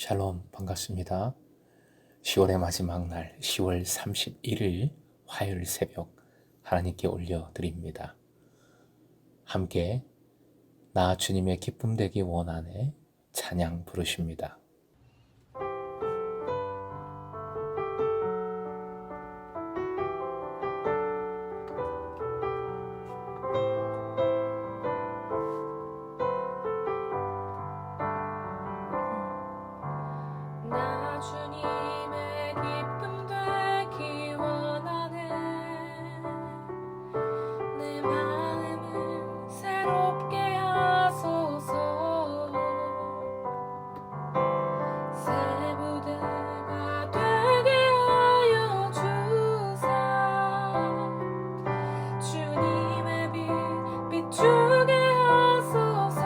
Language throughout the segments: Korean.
샬롬 반갑습니다. 10월의 마지막 날 10월 31일 화요일 새벽 하나님께 올려드립니다. 함께 나 주님의 기쁨 되기 원하네 찬양 부르십니다. 나 주님의 기쁨 되기 원하네. 내 마음을 새롭게 하소서. 새 무대가 되게 하여 주사. 주님의 빛 비추게 하소서.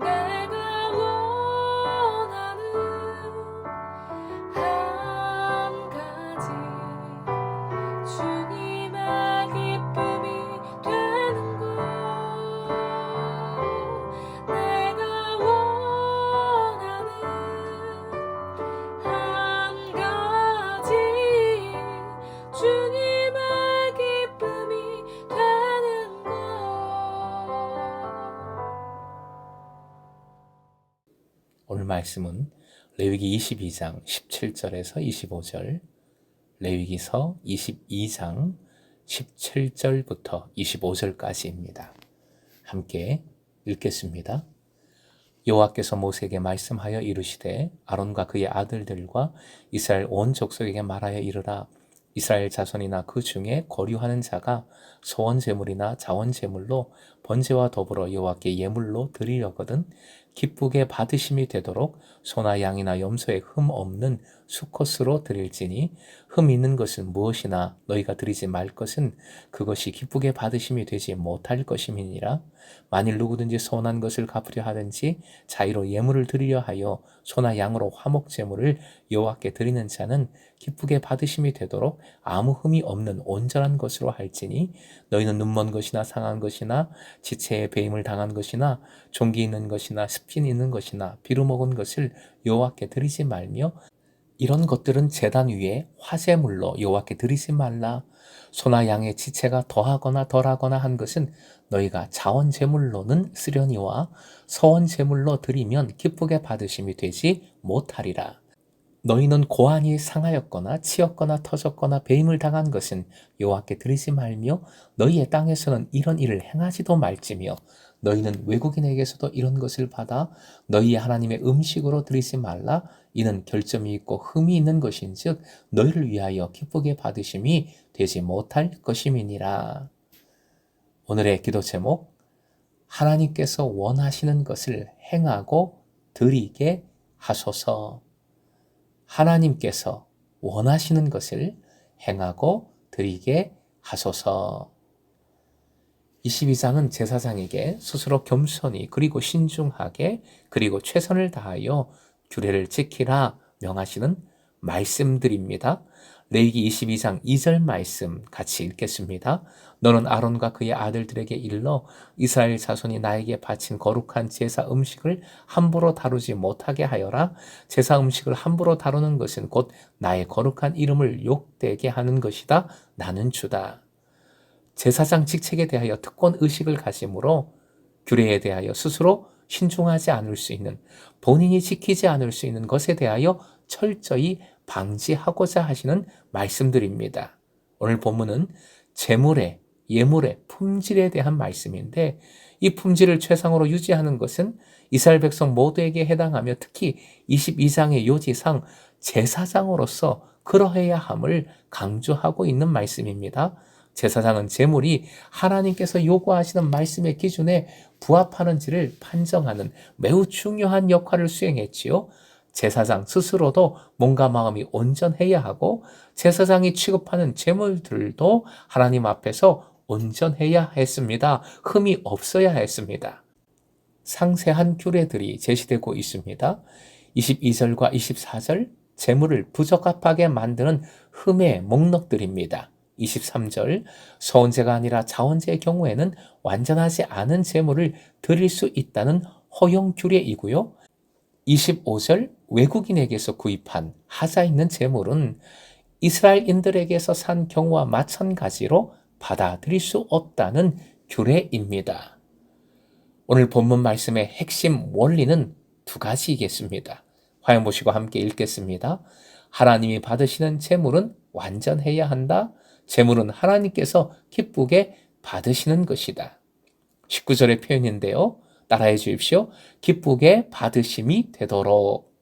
내가 원하는 한 가지 주님의 기쁨이 되는 것. 내가 원하는 한 가지 주님의 기쁨이 되는 것. 오늘 말씀은 레위기 22장 17절에서 25절, 레위기서 22장 17절부터 25절까지입니다. 함께 읽겠습니다. 여호와께서 모세에게 말씀하여 이르시되 아론과 그의 아들들과 이스라엘 온 족속에게 말하여 이르라. 이스라엘 자손이나 그 중에 거류하는 자가 소원 제물이나 자원 제물로 번제와 더불어 여호와께 예물로 드리려거든 기쁘게 받으심이 되도록 소나 양이나 염소에 흠 없는 수컷으로 드릴지니 흠 있는 것은 무엇이나 너희가 드리지 말 것은 그것이 기쁘게 받으심이 되지 못할 것임이니라. 만일 누구든지 서운한 것을 갚으려 하든지 자의로 예물을 드리려 하여 소나 양으로 화목 제물을 여호와께 드리는 자는 기쁘게 받으심이 되도록 아무 흠이 없는 온전한 것으로 할지니 너희는 눈먼 것이나 상한 것이나 지체에 배임을 당한 것이나 종기 있는 것이나 습진 있는 것이나 비루 먹은 것을 여호와께 드리지 말며 이런 것들은 제단 위에 화제물로 여호와께 드리지 말라. 소나 양의 지체가 더하거나 덜하거나 한 것은 너희가 자원 제물로는 쓰려니와 서원 제물로 드리면 기쁘게 받으심이 되지 못하리라. 너희는 고안이 상하였거나 치였거나 터졌거나 배임을 당한 것은 여호와께 드리지 말며 너희의 땅에서는 이런 일을 행하지도 말지며 너희는 외국인에게서도 이런 것을 받아 너희의 하나님의 음식으로 드리지 말라. 이는 결점이 있고 흠이 있는 것인즉 너희를 위하여 기쁘게 받으심이 되지 못할 것임이니라. 오늘의 기도 제목, 하나님께서 원하시는 것을 행하고 드리게 하소서. 하나님께서 원하시는 것을 행하고 드리게 하소서. 22장은 제사장에게 스스로 겸손히 그리고 신중하게 그리고 최선을 다하여 규례를 지키라 명하시는 말씀들입니다. 레위기 22장 2절 말씀 같이 읽겠습니다. 너는 아론과 그의 아들들에게 일러 이스라엘 자손이 나에게 바친 거룩한 제사 음식을 함부로 다루지 못하게 하여라. 제사 음식을 함부로 다루는 것은 곧 나의 거룩한 이름을 욕되게 하는 것이다. 나는 주다. 제사장 직책에 대하여 특권 의식을 가지므로 규례에 대하여 스스로 신중하지 않을 수 있는, 본인이 지키지 않을 수 있는 것에 대하여 철저히 방지하고자 하시는 말씀들입니다. 오늘 본문은 제물의, 예물의 품질에 대한 말씀인데 이 품질을 최상으로 유지하는 것은 이스라엘 백성 모두에게 해당하며 특히 22장의 요지상 제사장으로서 그러해야 함을 강조하고 있는 말씀입니다. 제사장은 제물이 하나님께서 요구하시는 말씀의 기준에 부합하는지를 판정하는 매우 중요한 역할을 수행했지요. 제사장 스스로도 몸과 마음이 온전해야 하고 제사장이 취급하는 제물들도 하나님 앞에서 온전해야 했습니다. 흠이 없어야 했습니다. 상세한 규례들이 제시되고 있습니다. 22절과 24절 제물을 부적합하게 만드는 흠의 목록들입니다. 23절 서원제가 아니라 자원제의 경우에는 완전하지 않은 제물을 드릴 수 있다는 허용 규례이고요. 25절 외국인에게서 구입한 하자 있는 재물은 이스라엘인들에게서 산 경우와 마찬가지로 받아들일 수 없다는 규례입니다. 오늘 본문 말씀의 핵심 원리는 두 가지이겠습니다. 화면 보시고 함께 읽겠습니다. 하나님이 받으시는 재물은 완전해야 한다. 재물은 하나님께서 기쁘게 받으시는 것이다. 19절의 표현인데요. 따라해 주십시오. 기쁘게 받으심이 되도록.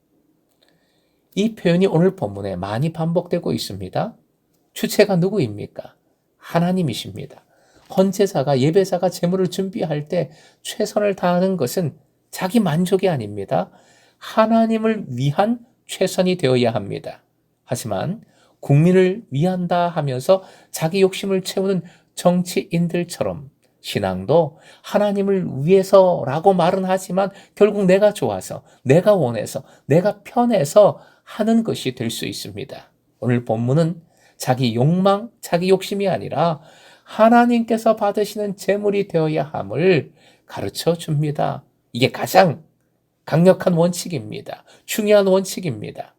이 표현이 오늘 본문에 많이 반복되고 있습니다. 주체가 누구입니까? 하나님이십니다. 헌제자가 예배자가 제물을 준비할 때 최선을 다하는 것은 자기 만족이 아닙니다. 하나님을 위한 최선이 되어야 합니다. 하지만 국민을 위한다 하면서 자기 욕심을 채우는 정치인들처럼 신앙도 하나님을 위해서라고 말은 하지만 결국 내가 좋아서, 내가 원해서, 내가 편해서 하는 것이 될 수 있습니다. 오늘 본문은 자기 욕망, 자기 욕심이 아니라 하나님께서 받으시는 제물이 되어야 함을 가르쳐 줍니다. 이게 가장 강력한 원칙입니다. 중요한 원칙입니다.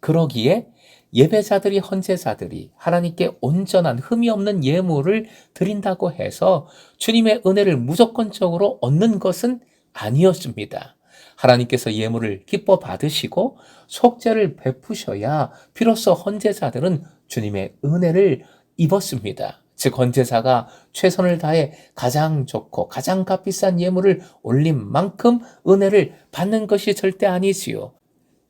그러기에 예배자들이, 헌제자들이 하나님께 온전한 흠이 없는 예물을 드린다고 해서 주님의 은혜를 무조건적으로 얻는 것은 아니었습니다. 하나님께서 예물을 기뻐 받으시고 속죄를 베푸셔야 비로소 헌제자들은 주님의 은혜를 입었습니다. 즉 헌제자가 최선을 다해 가장 좋고 가장 값비싼 예물을 올린 만큼 은혜를 받는 것이 절대 아니지요.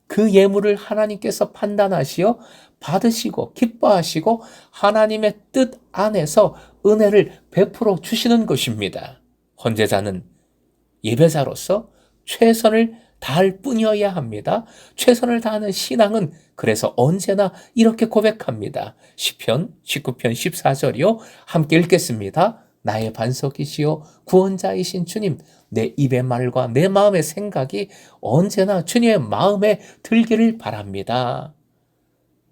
그 예물을 하나님께서 판단하시어 받으시고 기뻐하시고 하나님의 뜻 안에서 은혜를 베풀어 주시는 것입니다. 헌제자는 예배자로서 최선을 다할 뿐이어야 합니다. 최선을 다하는 신앙은 그래서 언제나 이렇게 고백합니다. 시편 19편 14절이요. 함께 읽겠습니다. 나의 반석이시요 구원자이신 주님, 내 입의 말과 내 마음의 생각이 언제나 주님의 마음에 들기를 바랍니다.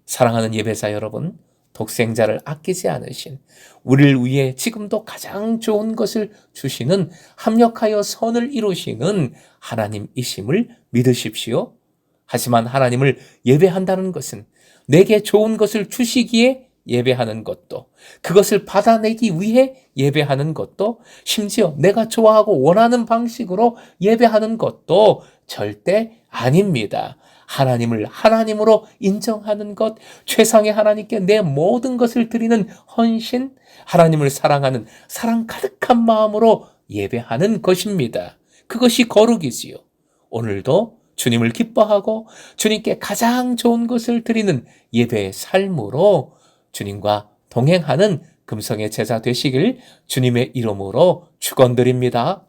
사랑하는 예배자 여러분, 독생자를 아끼지 않으신, 우리를 위해 지금도 가장 좋은 것을 주시는, 합력하여 선을 이루시는 하나님이심을 믿으십시오. 하지만 하나님을 예배한다는 것은 내게 좋은 것을 주시기에 예배하는 것도, 그것을 받아내기 위해 예배하는 것도, 심지어 내가 좋아하고 원하는 방식으로 예배하는 것도 절대 아닙니다. 하나님을 하나님으로 인정하는 것, 최상의 하나님께 내 모든 것을 드리는 헌신, 하나님을 사랑하는 사랑 가득한 마음으로 예배하는 것입니다. 그것이 거룩이지요. 오늘도 주님을 기뻐하고 주님께 가장 좋은 것을 드리는 예배의 삶으로 주님과 동행하는 금성의 제자 되시길 주님의 이름으로 축원드립니다.